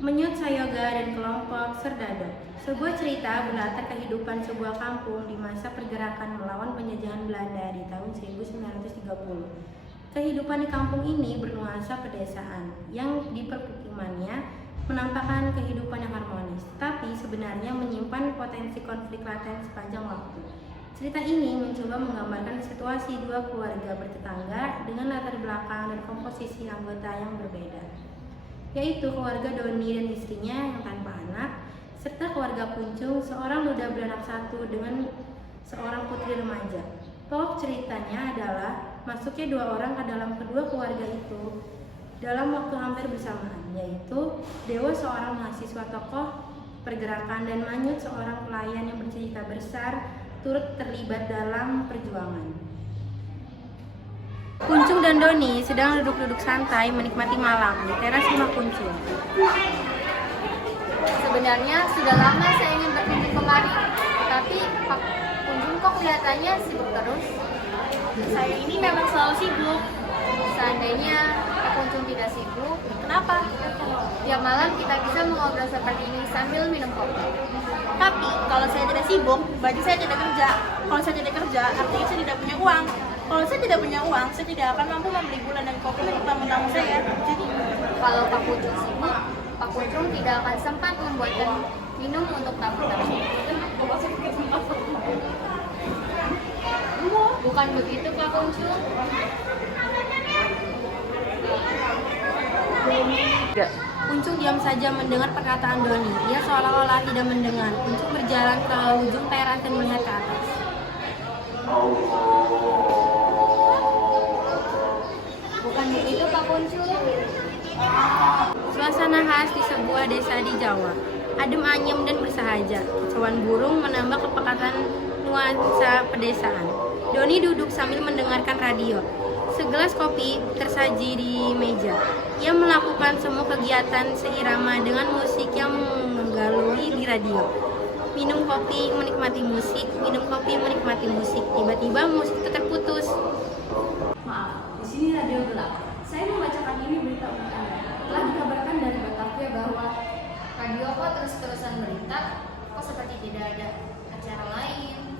Menyut Sayoga dan kelompok Serdado. Sebuah cerita berlatar kehidupan sebuah kampung di masa pergerakan melawan penjajahan Belanda di tahun 1930. Kehidupan di kampung ini bernuansa pedesaan yang di permukimannya menampakkan kehidupan yang harmonis, tapi sebenarnya menyimpan potensi konflik laten sepanjang waktu. Cerita ini mencoba menggambarkan situasi dua keluarga bertetangga dengan latar belakang dan komposisi anggota yang berbeda, yaitu keluarga Doni dan istrinya yang tanpa anak, serta keluarga Kuncung, seorang duda beranak satu dengan seorang putri remaja. Pokok ceritanya adalah masuknya dua orang ke dalam kedua keluarga itu dalam waktu hampir bersamaan, yaitu Dewa seorang mahasiswa tokoh pergerakan dan Manyut seorang pelayan yang bercita besar turut terlibat dalam perjuangan. Kuncung dan Doni sedang duduk-duduk santai menikmati malam di teras rumah Kuncung. Sebenarnya sudah lama saya ingin berkunjung kemari, tapi Pak Kuncung kok kelihatannya sibuk terus. Saya ini memang selalu sibuk. Seandainya Pak Kuncung tidak sibuk, Kenapa? tiap malam kita bisa mengobrol seperti ini sambil minum kopi. Tapi kalau saya tidak sibuk, berarti saya tidak kerja. Kalau saya tidak kerja, artinya saya tidak punya uang. Kalau saya tidak punya uang, saya tidak akan mampu membeli gula dan kopi untuk tamu-tamu saya. Jadi, Kalau Pak Kuncung sibuk, Pak Kuncung tidak akan sempat membuatkan minum untuk tamu-tamu. Bukan begitu Pak Kuncung? Kuncung diam saja mendengar perkataan Doni. Ia seolah-olah tidak mendengar. Kuncung berjalan ke ujung teras dan melihat ke atas. Bukan begitu Pak Kuncung? Suasana khas di sebuah desa di Jawa. Adem ayem dan bersahaja. Kicauan burung menambah kepekatan nuansa pedesaan. Doni duduk sambil mendengarkan radio. Segelas kopi tersaji di meja. Ia melakukan semua kegiatan seirama dengan musik yang menggalui di radio. Minum kopi, menikmati musik, minum kopi, menikmati musik. Tiba-tiba musik itu terputus. Maaf, di sini radio gelap. Saya membacakan ini berita untuk Anda. Telah dikabarkan dari Batavia bahwa Radio kok terus-terusan berita? Kok seperti tidak ada acara lain?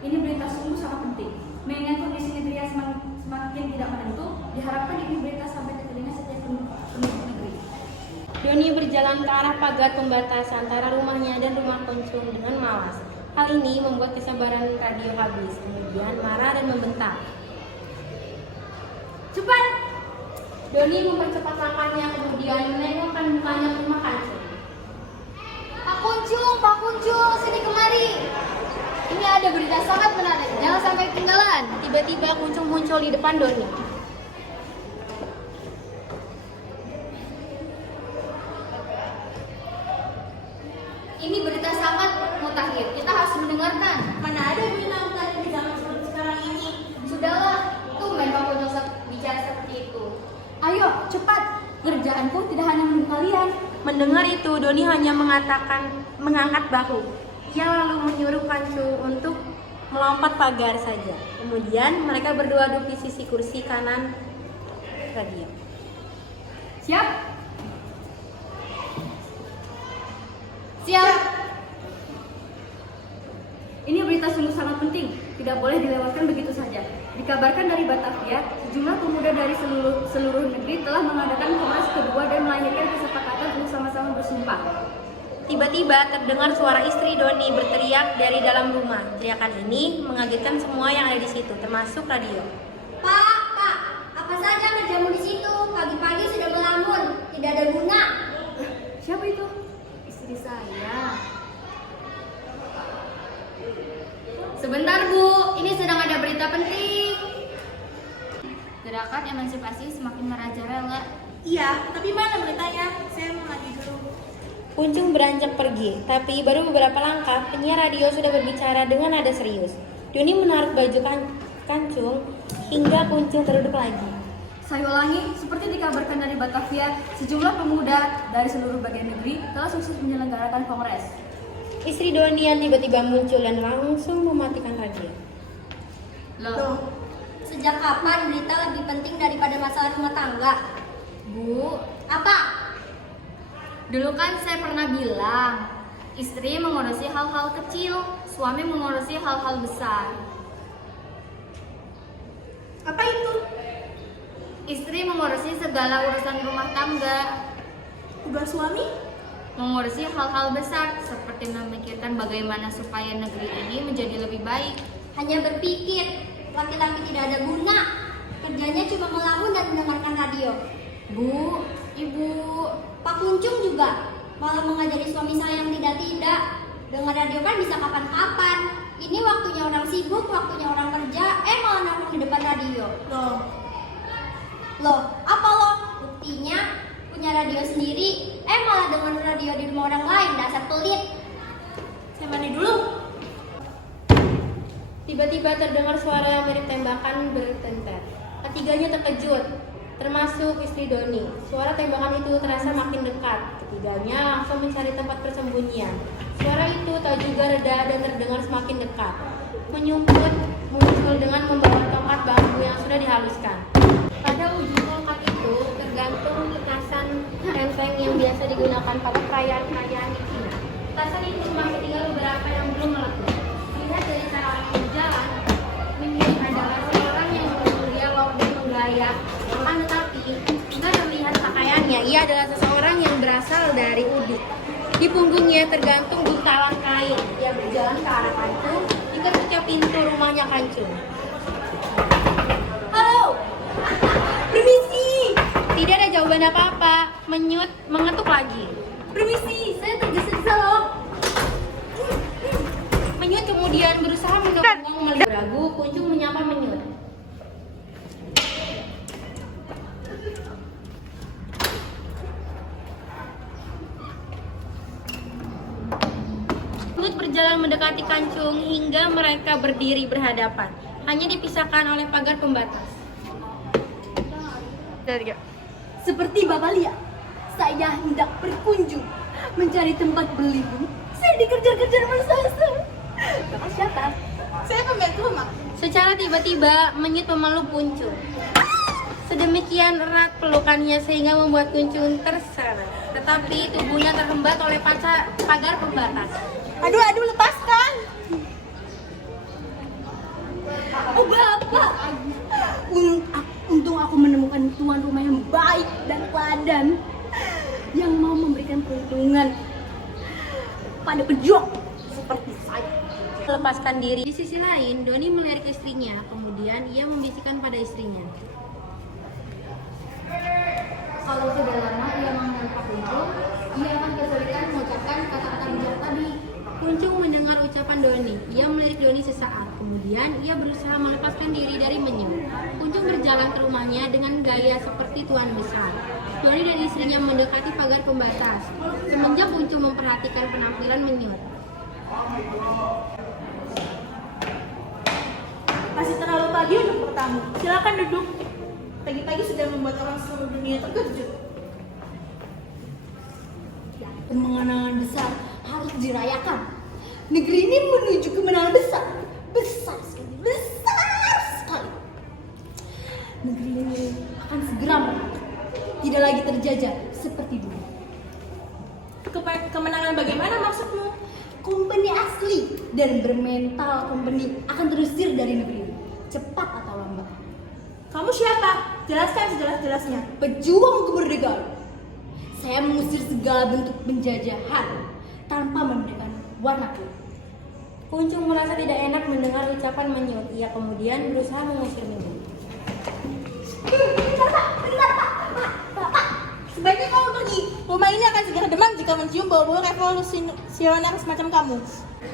ini berita sungguh sangat penting. Mengingat kondisi negeri yang semakin tidak menentu, diharapkan ini berita sampai ke telinga setiap penduduk negeri. Doni berjalan ke arah pagar pembatas antara rumahnya dan rumah Kuncung dengan malas. Hal ini membuat kesabaran radio habis. Kemudian marah dan membentak. Cepat! Doni mempercepat langkahnya, kemudian menengokkan mukanya ke rumah Kuncung. Pak Kuncung, sini kemari. Ini ada berita sangat menarik, jangan sampai ketinggalan. Tiba-tiba Kuncung muncul di depan Doni. Ini berita sangat mutakhir, kita harus mendengarkan. mana ada berita mutakhir di zaman seperti sekarang ini? Sudahlah, tumben Pak Kuncung bicara seperti itu. Ayo, cepat! Kerjaanku tidak hanya menunggu kalian. Mendengar itu, Doni hanya mengangkat bahu. Ia lalu menyuruh Kuncung untuk melompat pagar saja. Kemudian mereka berdua duduk di sisi kursi kanan radio. Siap? Siap. Ini berita sungguh sangat penting, tidak boleh dilewatkan begitu saja. Dikabarkan dari Batavia, sejumlah pemuda dari seluruh negeri telah mengadakan kongres kedua dan melahirkan kesepakatan untuk sama-sama bersumpah. Tiba-tiba terdengar suara istri Doni berteriak dari dalam rumah. Teriakan ini mengagetkan semua yang ada di situ, termasuk radio. Pak, apa saja kerjamu di situ? Pagi-pagi sudah melamun, tidak ada guna. Siapa itu? Istri saya. Sebentar Bu, ini sedang ada berita penting. Gerakan emansipasi semakin merajalela. Iya, tapi mana beritanya? Saya mau mandi dulu. Kuncung beranjak pergi, tapi baru beberapa langkah penyiar radio sudah berbicara dengan nada serius. Doni menaruh baju Kuncung hingga Kuncung terduduk lagi. Saya ulangi, seperti dikabarkan dari Batavia, sejumlah pemuda dari seluruh bagian negeri telah sukses menyelenggarakan kongres. Istri Doni yang tiba-tiba muncul dan langsung mematikan radio. Loh, sejak kapan berita lebih penting daripada masalah rumah tangga? Bu, Apa? Dulu kan saya pernah bilang, istri mengurusi hal-hal kecil, suami mengurusi hal-hal besar. Apa itu? Istri mengurusi segala urusan rumah tangga, Tugas suami? mengurusi hal-hal besar seperti memikirkan bagaimana supaya negeri ini menjadi lebih baik. Hanya berpikir, laki-laki tidak ada guna. Kerjanya cuma melamun dan mendengarkan radio. Bu, Ibu, Pak Kuncung juga malah mengajari suami saya yang tidak-tidak. Dengar radio kan bisa kapan-kapan. Ini waktunya orang sibuk, waktunya orang kerja, malah nongkrong di depan radio. Loh, apa loh? Buktinya punya radio sendiri, malah dengar radio di rumah orang lain, dasar pelit. Saya mandi dulu. Tiba-tiba terdengar suara yang mirip tembakan bertentet. Ketiganya terkejut, termasuk istri Doni. Suara tembakan itu terasa makin dekat. Ketiganya langsung mencari tempat persembunyian. Suara itu tak juga reda dan terdengar semakin dekat. Menyumput muncul dengan membawa tongkat bambu yang sudah dihaluskan. Pada ujung tongkat itu tergantung petasan renteng yang biasa digunakan pada perayaan-perayaan di Cina. Petasan itu masih tinggal beberapa yang belum meletus. Lihat dari cara orang berjalan, Menyut adalah seorang yang bergaya dan menggaya. Akan tetapi, jika terlihat pakaiannya, ia adalah seseorang yang berasal dari Udik. Di punggungnya tergantung buntalan kain. Ia berjalan ke arah Kancung, hingga setiap pintu rumahnya Kancung. Halo, permisi. Tidak ada jawaban apa-apa. Menyut mengetuk lagi. Permisi, saya tergesa-gesa loh. Menyut kemudian berusaha mendorong melihat ragu. Kuncung menyapa Menyut. Menyut berjalan mendekati Kancung hingga mereka berdiri berhadapan. Hanya dipisahkan oleh pagar pembatas. Seperti Bapak lihat, saya hendak berkunjung mencari tempat berlindung. Saya dikejar-kejar masa. Bapak siapa? Saya pembantu rumah. Secara tiba-tiba Menyut memeluk Kuncung. Sedemikian erat pelukannya sehingga membuat Kuncung terseret. Tetapi tubuhnya terhembat oleh pagar pembatas. Aduh, lepaskan. Oh Bapak, untung aku menemukan tuan rumah yang baik dan teladan yang mau memberikan perlindungan pada pejuang seperti saya. Melepaskan diri. Di sisi lain, Doni melirik istrinya. Kemudian ia membisikkan pada istrinya. kalau sudah lama ia mengenal Pak Kuncung, ia akan kesulitan mengucapkan kata-kata bijak tadi. Kuncung mendengar ucapan Doni. Ia melirik Doni sesaat. Kemudian ia berusaha melepaskan diri dari Menyut. Kuncung berjalan ke rumahnya dengan gaya seperti tuan besar. Doni dan istrinya mendekati pagar pembatas. Semenjak Kuncung memperhatikan penampilan Menyut. Masih terlalu pagi untuk bertamu. Silakan duduk. Pagi-pagi sudah membuat orang seluruh dunia terkejut. Kemenangan besar harus dirayakan. Negeri ini menuju kemenangan besar. Besar sekali. Negeri ini akan segera menang. Tidak lagi terjajah seperti dulu. Kemenangan bagaimana maksudmu? Company asli dan bermental company akan terusir dari negeri ini, cepat atau lambat. Kamu siapa? Jelaskan sejelas-jelasnya. Pejuang kemerdekaan. Saya mengusir segala bentuk penjajahan tanpa membedakan warna kulit. Kuncung merasa tidak enak mendengar ucapan Menyut. Ia kemudian berusaha mengusir Menyut. Bentar, Pak. Sebaiknya kamu pergi. Rumah ini akan segera demam jika mencium bau-bau revolusioner semacam kamu.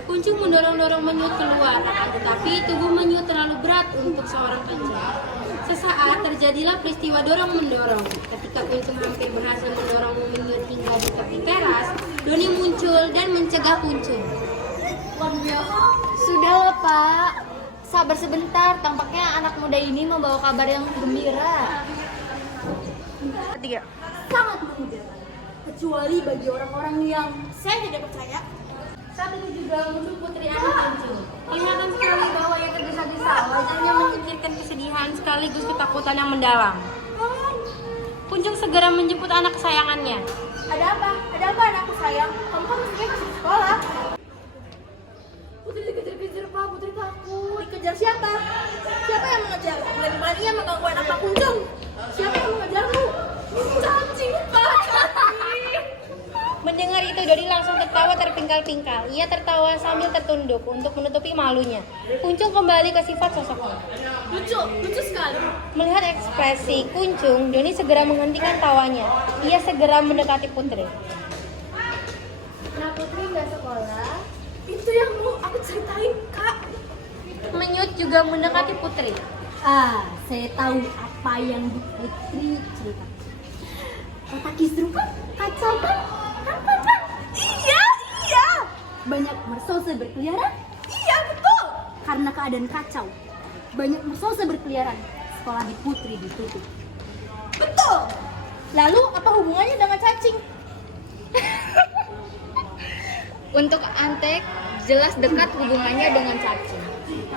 Kuncung mendorong-dorong Menyut keluar, tetapi tubuh Menyut terlalu berat untuk seorang kerja. Sesaat terjadilah peristiwa dorong-mendorong. Ketika Kuncung hampir berhasil mendorong Menyut hingga di tepi teras, Doni muncul dan mencegah Kuncung. Sudahlah Pak, sabar sebentar. Tampaknya anak muda ini membawa kabar yang gembira. Sangat mengudara, kecuali bagi orang-orang yang Saya tidak percaya. Saat itu juga muncul putri anak Kuncung. Kelihatan sekali bahwa ia tergesa-gesa, wajahnya menyingkirkan kesedihan sekaligus ketakutan yang mendalam. Kuncung segera menjemput anak kesayangannya. Ada apa? Ada apa anakku sayang? Kamu kan mestinya masih di sekolah. Putri dikejar-kejar Pak, Putri takut. Dikejar siapa? Siapa yang mengejar? Berani-beraninya mengganggu anak Pak Kuncung. Siapa yang mengejarmu? Cacing Pak, cacing. Mendengar itu, Doni langsung tertawa terpingkal-pingkal. Ia tertawa sambil tertunduk untuk menutupi malunya. Kuncung kembali ke sifat sosoknya. Lucu sekali. Melihat ekspresi Kuncung, Doni segera menghentikan tawanya. Ia segera mendekati Putri. Nah, Putri nggak sekolah. Itu yang mau aku ceritain Kak. Menyut juga mendekati Putri. Saya tahu apa yang Bu Putri cerita. Kata kisru kan, kacau kan? Kan? Iya. Banyak mersosa berkeliaran? Iya, betul. Karena keadaan kacau, banyak mersosa berkeliaran. Sekolah di Putri ditutup. Betul. Lalu apa hubungannya dengan cacing? Untuk Antek, jelas dekat hubungannya dengan cacing.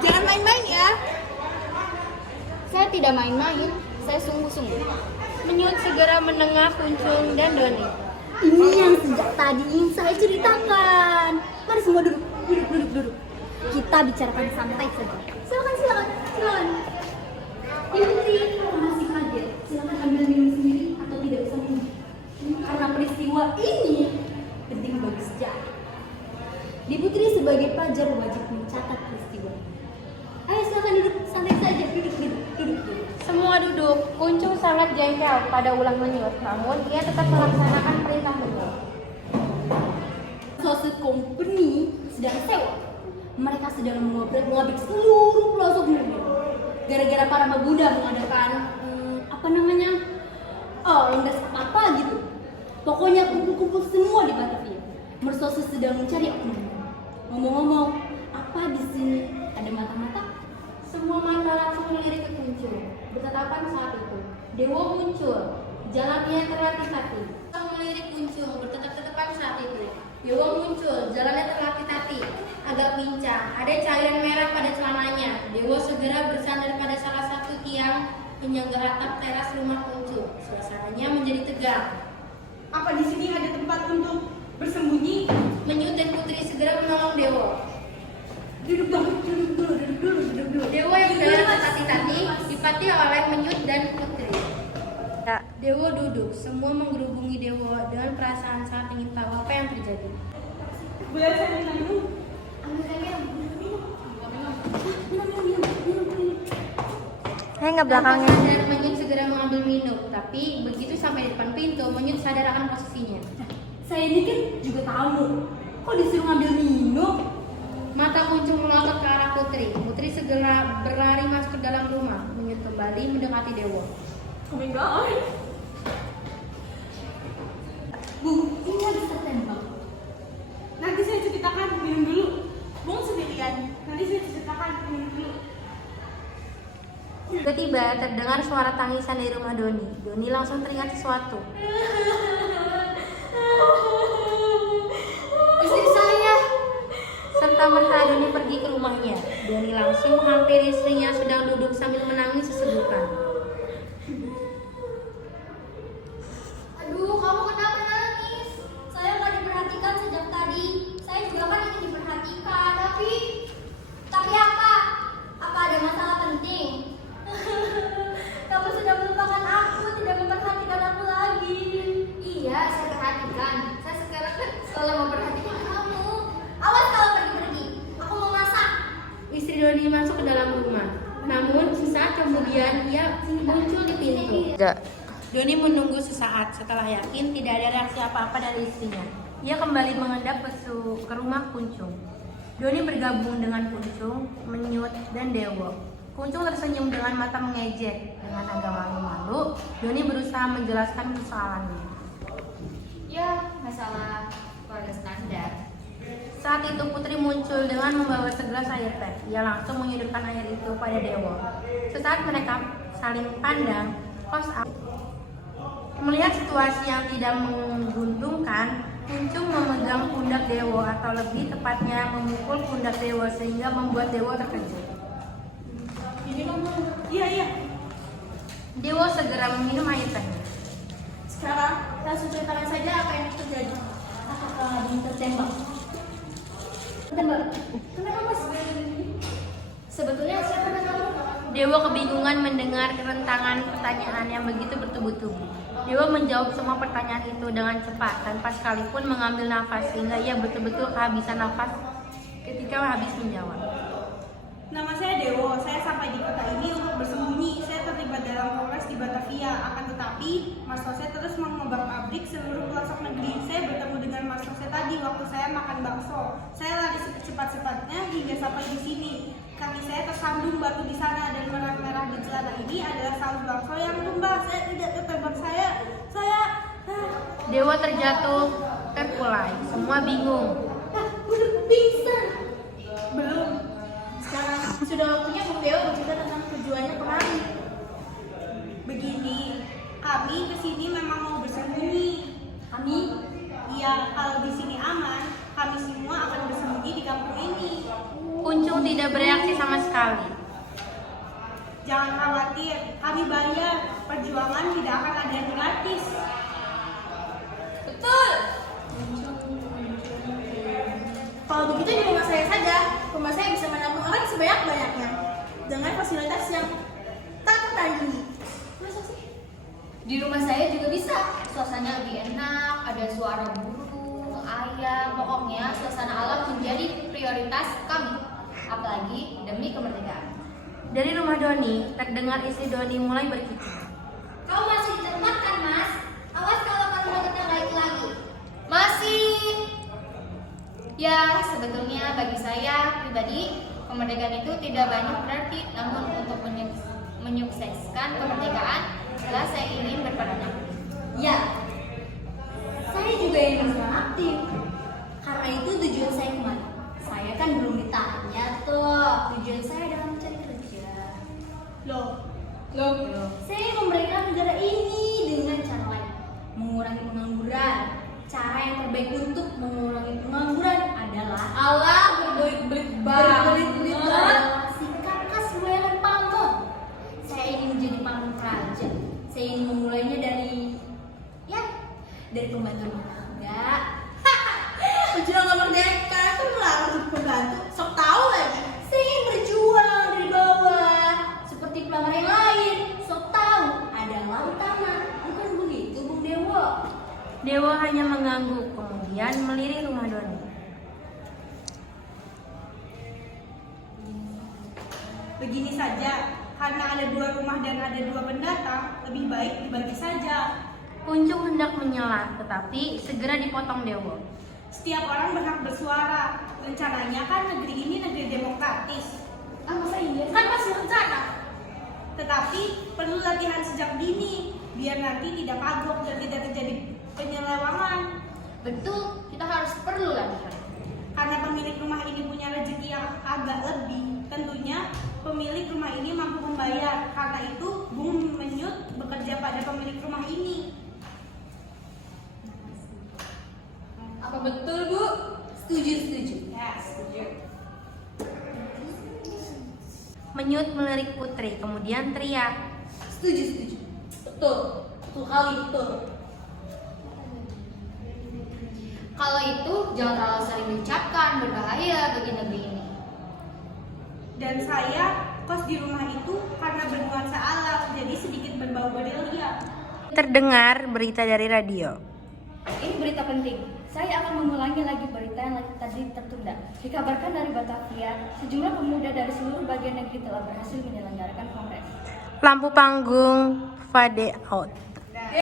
Jangan main-main ya. Saya tidak main-main, saya sungguh-sungguh. Menyut segera menengah Kuncung dan Doni. Ini yang sejak tadi ingin saya ceritakan. Mari semua duduk. Kita bicarakan santai saja. Silakan. Putri masih kaget. Silakan ambil minum sendiri atau tidak usah minum. Karena peristiwa ini penting bagi sejarah. Di Putri sebagai pelajar wajib mencatat peristiwa. Ayo silakan duduk, santai saja. Duduk. Semua duduk. Kuncung sangat jengkel pada ulah Menyut, namun ia tetap melaksanakan perintah Menyut. Sausage Company sedang sewa. Mereka sedang mengobrak seluruh pelosok negeri. Gara-gara para pemuda mengadakan lomba apa gitu. Pokoknya kumpul-kumpul semua di Batavia. Mersosis sedang mencari oknum. Ngomong-ngomong, apa di sini ada mata-mata? Semua mata langsung melirik ke Kuncung. Bertatapan saat itu, Dewo muncul. Jalannya terlatih-tatih. Langsung melirik Kuncung. Bertetap-tetapan saat itu, Dewo muncul. Jalannya terlatih-tatih. Agak pincang. Ada cairan merah pada celananya. Dewo segera bersandar pada salah satu tiang penyangga atap teras rumah Kuncung. Suasananya menjadi tegang. Apa di sini ada tempat untuk bersembunyi? Menyut dan Putri segera menolong Dewo. Duduk dulu. Dewo yang berjalan tertatih-tatih dipati oleh Menyut dan Putri. Dewo duduk, semua menggerubungi Dewo dengan perasaan sangat ingin tahu apa yang terjadi. Boleh saya minum? Nggak belakangnya. Dan Menyut segera mengambil minum, tapi begitu sampai di depan pintu, Menyut sadar akan posisinya. Saya ini kan juga tamu. Kok disuruh ngambil minum? Mata Kuncung melotot ke arah Putri. Putri segera berlari masuk ke dalam rumah. Menyut kembali mendekati Dewo. Oh my god. Bu, ini ada tembak. Nanti saya ceritakan, minum dulu. Bung sendirian. Nanti saya ceritakan, minum dulu. Tiba-tiba terdengar suara tangisan dari rumah Doni. Doni langsung teringat sesuatu. Istri saya. Serta-merta Doni pergi ke rumahnya. Doni langsung menghampiri istrinya sedang duduk sambil menangis sesegukan. Aduh, kamu kenapa nangis? Saya nggak diperhatikan sejak tadi. Saya juga kan ingin diperhatikan, tapi apa? Apa ada masalah penting? Kamu sudah melupakan aku, tidak memperhatikan aku lagi. Iya, saya perhatikan. Saya sekarang kan selalu memperhatikan kamu. Awas kalau pergi-pergi. Aku mau masak. Istri Doni masuk ke dalam rumah. Namun sesaat kemudian ia muncul di pintu. Doni menunggu sesaat. Setelah yakin tidak ada reaksi apa-apa dari istrinya, ia kembali mengendap ke rumah Kuncung. Doni bergabung dengan Kuncung, Menyut, dan Dewo. Kuncung tersenyum dengan mata mengejek. Dengan agak malu-malu, Doni berusaha menjelaskan persoalannya. Ya, masalah keluarga standar. Saat itu Putri muncul dengan membawa segelas air teh. Ia langsung menghidupkan air itu pada Dewo. Sesaat mereka saling pandang, close up. Melihat situasi yang tidak menguntungkan, Kuncung memegang pundak Dewo, atau lebih tepatnya memukul pundak Dewo sehingga membuat Dewo terkejut. Iya. Dewo segera meminum air tehnya. Sekarang Langsung ceritakan saja apa yang terjadi. Apakah ada yang tertembak? Tertembak? Kenapa mas? Sebetulnya siapa kamu? Dewa kebingungan mendengar kerentangan pertanyaan yang begitu bertubi-tubi. Dewa menjawab semua pertanyaan itu dengan cepat, tanpa sekalipun mengambil nafas, sehingga ia betul-betul kehabisan nafas ketika habis menjawab. Nama saya Dewo, saya sampai di kota ini untuk bersembunyi. Saya terlibat dalam kongres di Batavia, akan tetapi Mas Jose terus mengobrak-abrik seluruh pelosok negeri. Saya bertemu dengan Mas Jose tadi waktu saya makan bakso. Saya lari secepat-cepatnya hingga sampai di sini. Kaki saya tersandung batu di sana dan merah-merah di celana ini adalah saus bakso yang tumbang. Saya tidak tertembak, saya. Dewa terjatuh, terkulai, semua bingung. Udah pingsan. Belum. Sekarang sudah waktunya Bung Dewa bercerita tentang tujuannya kemari. Begini, kami kesini memang mau bersembunyi. Kami Iya, kalau di sini aman, kami semua akan bersembunyi di kampung ini. Kuncung tidak bereaksi sama sekali. Jangan khawatir, kami bayar. Perjuangan tidak akan ada yang gratis. Betul. Kalau begitu di rumah saya saja. Rumah saya bisa menampung orang sebanyak-banyaknya dengan fasilitas yang tak tertandingi. Masa sih? di rumah saya juga bisa. Suasananya lebih enak, ada suara burung, ayam, pokoknya suasana alam menjadi prioritas kami. Apalagi demi kemerdekaan. Dari rumah Doni, terdengar istri Doni mulai berkicau. Kau masih di tempat kan, Mas? Awas kalau kamu dekatnya lagi. Masih. Ya, sebetulnya bagi saya pribadi, kemerdekaan itu tidak banyak berarti, namun untuk menyukseskan kemerdekaan, jelas saya ingin berperan aktif. Ya, saya juga ingin berperan aktif. Karena itu tujuan saya kemarin. Saya kan belum ditanya tuh tujuan saya dalam mencari kerja. Loh, Saya ingin memerdekakan negara ini dengan cara lain, mengurangi pengangguran. Cara yang terbaik untuk mengurangi pengangguran adalah berbelit-belit adalah sikap khas Welan Pamong. Saya ingin menjadi pamong praja. Saya ingin memulainya dari pembantu rumah tangga. Sudah nggak merdeka, itu melarang untuk pembantu. Sok tahu lagi. Saya ingin berjuang dari bawah seperti pelamar yang lain. Sok tahu adalah utama. Bukan begitu, Bung Dewo? Dewa hanya mengangguk, kemudian melirik rumah Doni. begini saja. Karena ada 2 rumah dan ada 2 pendatang, lebih baik dibagi saja. Kuncung hendak menyela, tetapi segera dipotong Dewa. Setiap orang berhak bersuara. Rencananya kan negeri ini negeri demokratis. Masa iya? Kan masih rencana. Tetapi perlu latihan sejak dini, biar nanti tidak kagok dan tidak terjadi penyelewangan. Betul, kita harus perlu latihan. Karena pemilik rumah ini punya rezeki yang agak lebih, tentunya pemilik rumah ini mampu membayar. Karena itu, Bung Menyut bekerja pada pemilik rumah ini. Apa betul, Bu? Setuju. Ya, setuju. Menyut melirik Putri, kemudian teriak. Setuju. Betul kali betul. Kalau itu jangan terlalu sering diucapkan, berbahaya bagi negeri ini. Dan saya kos di rumah itu karena bernuansa alam, jadi sedikit berbau gerilya. Terdengar berita dari radio. Ini berita penting. Saya akan mengulangi lagi berita yang tadi tertunda. Dikabarkan dari Batavia, sejumlah pemuda dari seluruh bagian negeri telah berhasil menyelenggarakan kongres. Lampu panggung fade out.